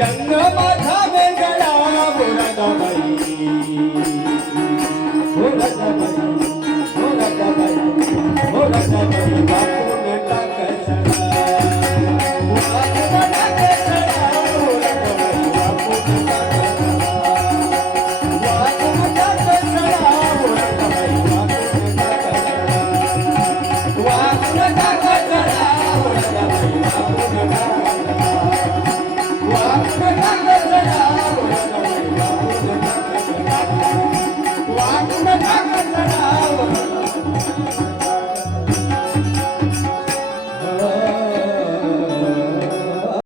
रंग माथा में जड़ा बुरा दवाई